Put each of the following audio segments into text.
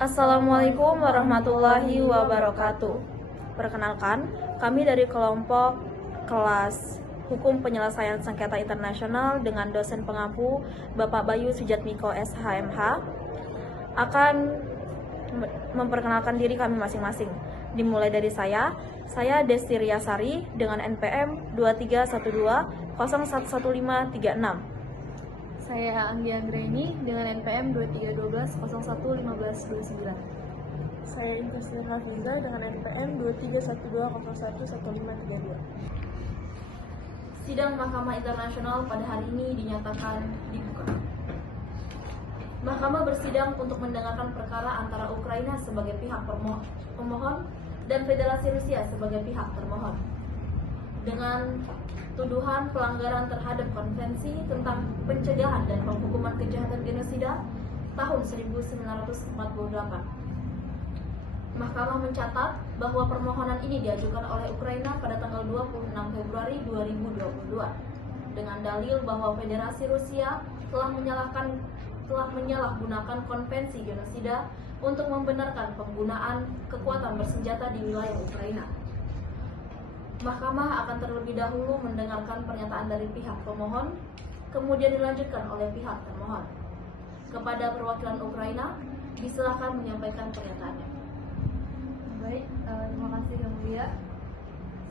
Assalamualaikum warahmatullahi wabarakatuh. Perkenalkan, kami dari kelompok kelas Hukum Penyelesaian Sengketa Internasional dengan dosen pengampu Bapak Bayu Sujatmiko SHMH akan memperkenalkan diri kami masing-masing. Dimulai dari saya Desti Riasari dengan NPM 2312011536. Saya Anggi Anggreni dengan NPM 2312011529. Saya Inkasir Hafiza dengan NPM 2312011532. Sidang Mahkamah Internasional pada hari ini dinyatakan dibuka. Mahkamah bersidang untuk mendengarkan perkara antara Ukraina sebagai pihak pemohon dan Federasi Rusia sebagai pihak termohon dengan tuduhan pelanggaran terhadap Konvensi tentang Pencegahan dan Penghukuman Kejahatan Genosida tahun 1948. Mahkamah mencatat bahwa permohonan ini diajukan oleh Ukraina pada tanggal 26 Februari 2022 dengan dalil bahwa Federasi Rusia telah menyalahgunakan Konvensi Genosida untuk membenarkan penggunaan kekuatan bersenjata di wilayah Ukraina. Mahkamah akan terlebih dahulu mendengarkan pernyataan dari pihak pemohon, kemudian dilanjutkan oleh pihak termohon. Kepada perwakilan Ukraina, disilakan menyampaikan pernyataannya. Baik, terima kasih Yang Mulia.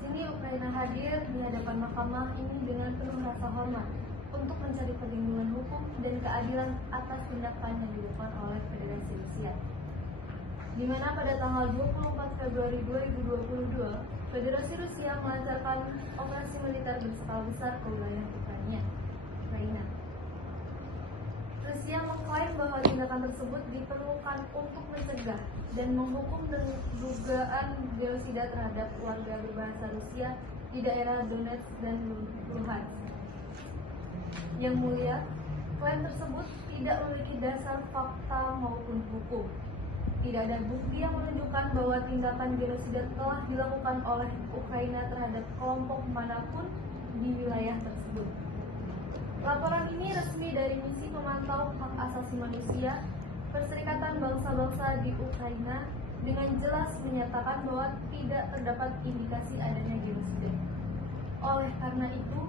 Sini Ukraina hadir di hadapan Mahkamah ini dengan penuh rasa hormat untuk mencari perlindungan hukum dan keadilan atas tindakan yang dilakukan oleh Federasi Rusia. Di mana pada tanggal 24 Februari 2022, Federasi Rusia melancarkan operasi militer berskala besar ke wilayah Ukraina. Rusia mengklaim bahwa tindakan tersebut diperlukan untuk mencegah dan menghukum dugaan genosida terhadap warga berbahasa Rusia di daerah Donetsk dan Luhansk. Yang Mulia, klaim tersebut tidak memiliki dasar fakta maupun hukum. Tidak ada bukti yang menunjukkan bahwa tindakan genosida telah dilakukan oleh Ukraina terhadap kelompok manapun di wilayah tersebut. Laporan ini resmi dari Misi Pemantau Hak Asasi Manusia Perserikatan Bangsa-Bangsa di Ukraina dengan jelas menyatakan bahwa tidak terdapat indikasi adanya genosida. Oleh karena itu,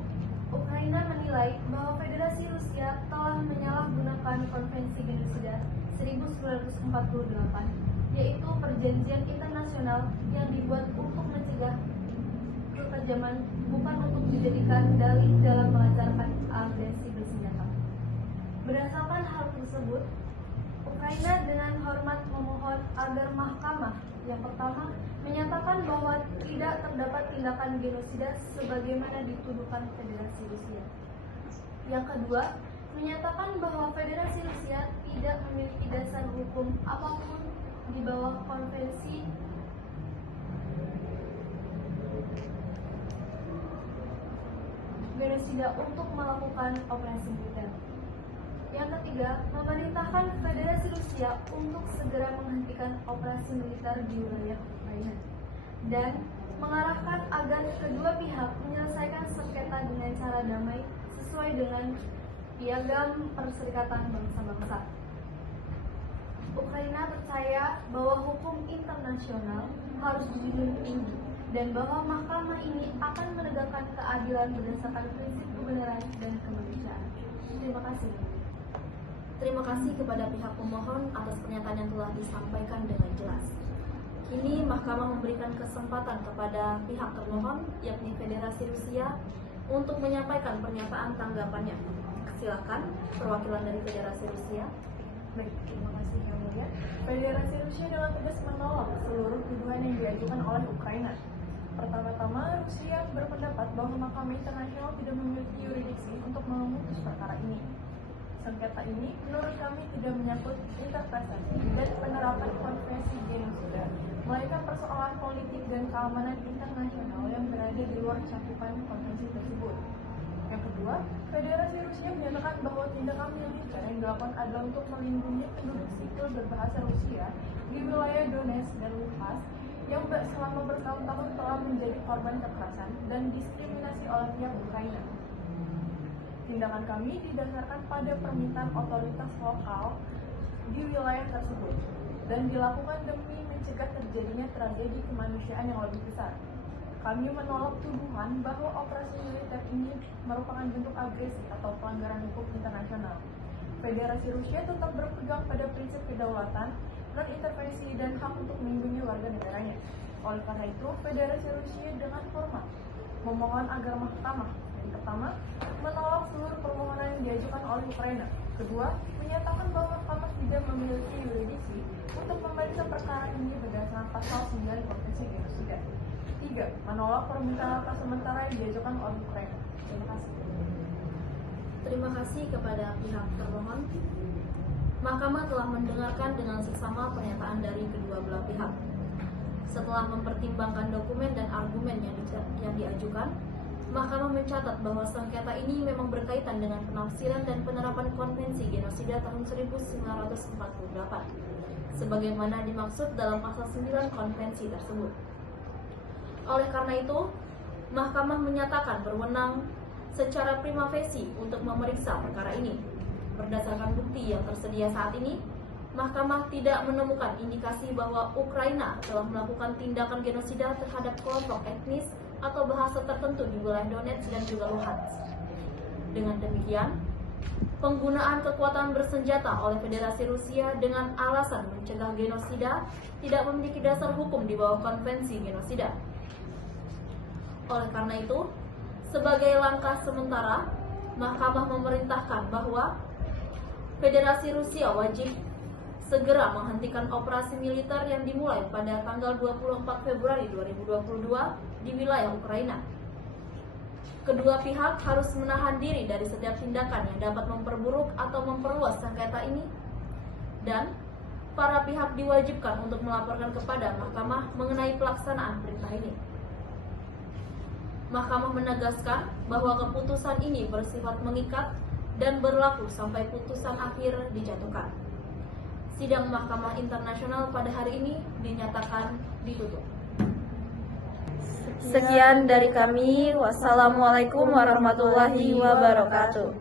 Ukraina menilai bahwa Federasi Rusia telah menyalahgunakan Konvensi Genosida 1948, yaitu perjanjian internasional yang dibuat untuk mencegah kekejaman, bukan untuk dijadikan dalih dalam melancarkan agresi bersenjata. Berdasarkan hal tersebut, Ukraina dengan hormat memohon agar Mahkamah yang pertama menyatakan bahwa tidak terdapat tindakan genosida sebagaimana dituduhkan Federasi Rusia. Yang kedua, menyatakan bahwa Federasi Rusia tidak memiliki dasar hukum apapun di bawah konvensi genosida untuk melakukan operasi militer. Yang ketiga, memerintahkan Federasi Rusia untuk segera menghentikan operasi militer di wilayah Ukraina dan mengarahkan agar kedua pihak menyelesaikan sengketa dengan cara damai sesuai dengan Piagam Perserikatan Bangsa-Bangsa. Ukraina percaya bahwa hukum internasional harus dijunjung tinggi dan bahwa mahkamah ini akan menegakkan keadilan berdasarkan prinsip kebenaran dan kemanusiaan. Terima kasih. Terima kasih kepada pihak pemohon atas pernyataan yang telah disampaikan dengan jelas. Kini Mahkamah memberikan kesempatan kepada pihak termohon, yakni Federasi Rusia, untuk menyampaikan pernyataan tanggapannya. Silakan, perwakilan dari Federasi Rusia. Baik, terima kasih Yang Mulia. Federasi Rusia dengan tegas menolak seluruh tuduhan yang diajukan oleh Ukraina. Pertama-tama, Rusia berpendapat bahwa Mahkamah Internasional tidak memiliki yurisdiksi untuk memutus perkara ini. Sengketa ini menurut kami tidak menyangkut interpretasi dan penerapan konvensi genosida, melainkan persoalan politik dan keamanan internasional yang berada di luar cakupan konvensi tersebut. Yang kedua, Federasi Rusia menyatakan bahwa tindakan militer yang dilakukan adalah untuk melindungi penduduk sipil berbahasa Rusia di wilayah Donetsk dan Luhansk yang selama bertahun-tahun telah menjadi korban kekerasan dan diskriminasi oleh pihak Ukraina. Tindakan kami didasarkan pada permintaan otoritas lokal di wilayah tersebut. dan dilakukan demi mencegah terjadinya tragedi kemanusiaan yang lebih besar. Kami menolak tuduhan bahwa operasi militer ini merupakan bentuk agresi atau pelanggaran hukum internasional. Federasi Rusia tetap berpegang pada prinsip kedaulatan, non-intervensi, dan hak untuk melindungi warga negaranya. Oleh karena itu, Federasi Rusia dengan hormat memohon agar mahkamah, yang pertama, menolak seluruh permohonan yang diajukan oleh Ukraina. Kedua, menyatakan bahwa mahkamah tidak memiliki yurisdiksi untuk memeriksa perkara ini berdasarkan pasal 9 Konvensi Genosida. Tiga, menolak permintaan langkah sementara yang diajukan oleh Ukraina. Terima kasih. Terima kasih kepada pihak termohon. Mahkamah telah mendengarkan dengan seksama pernyataan dari kedua belah pihak. Setelah mempertimbangkan dokumen dan argumen yang diajukan, Mahkamah mencatat bahwa sengketa ini memang berkaitan dengan penafsiran dan penerapan Konvensi Genosida tahun 1948, sebagaimana dimaksud dalam pasal 9 konvensi tersebut. Oleh karena itu, Mahkamah menyatakan berwenang secara prima facie untuk memeriksa perkara ini. Berdasarkan bukti yang tersedia saat ini, Mahkamah tidak menemukan indikasi bahwa Ukraina telah melakukan tindakan genosida terhadap kelompok etnis atau bahasa tertentu di wilayah Donetsk dan juga Luhansk. Dengan demikian, penggunaan kekuatan bersenjata oleh Federasi Rusia dengan alasan mencegah genosida tidak memiliki dasar hukum di bawah Konvensi Genosida. Oleh karena itu, sebagai langkah sementara, Mahkamah memerintahkan bahwa Federasi Rusia wajib segera menghentikan operasi militer yang dimulai pada tanggal 24 Februari 2022 di wilayah Ukraina. Kedua pihak harus menahan diri dari setiap tindakan yang dapat memperburuk atau memperluas sengketa ini, dan para pihak diwajibkan untuk melaporkan kepada Mahkamah mengenai pelaksanaan perintah ini. Mahkamah menegaskan bahwa keputusan ini bersifat mengikat dan berlaku sampai putusan akhir dijatuhkan. Sidang Mahkamah Internasional pada hari ini dinyatakan ditutup. Sekian dari kami. Wassalamualaikum warahmatullahi wabarakatuh.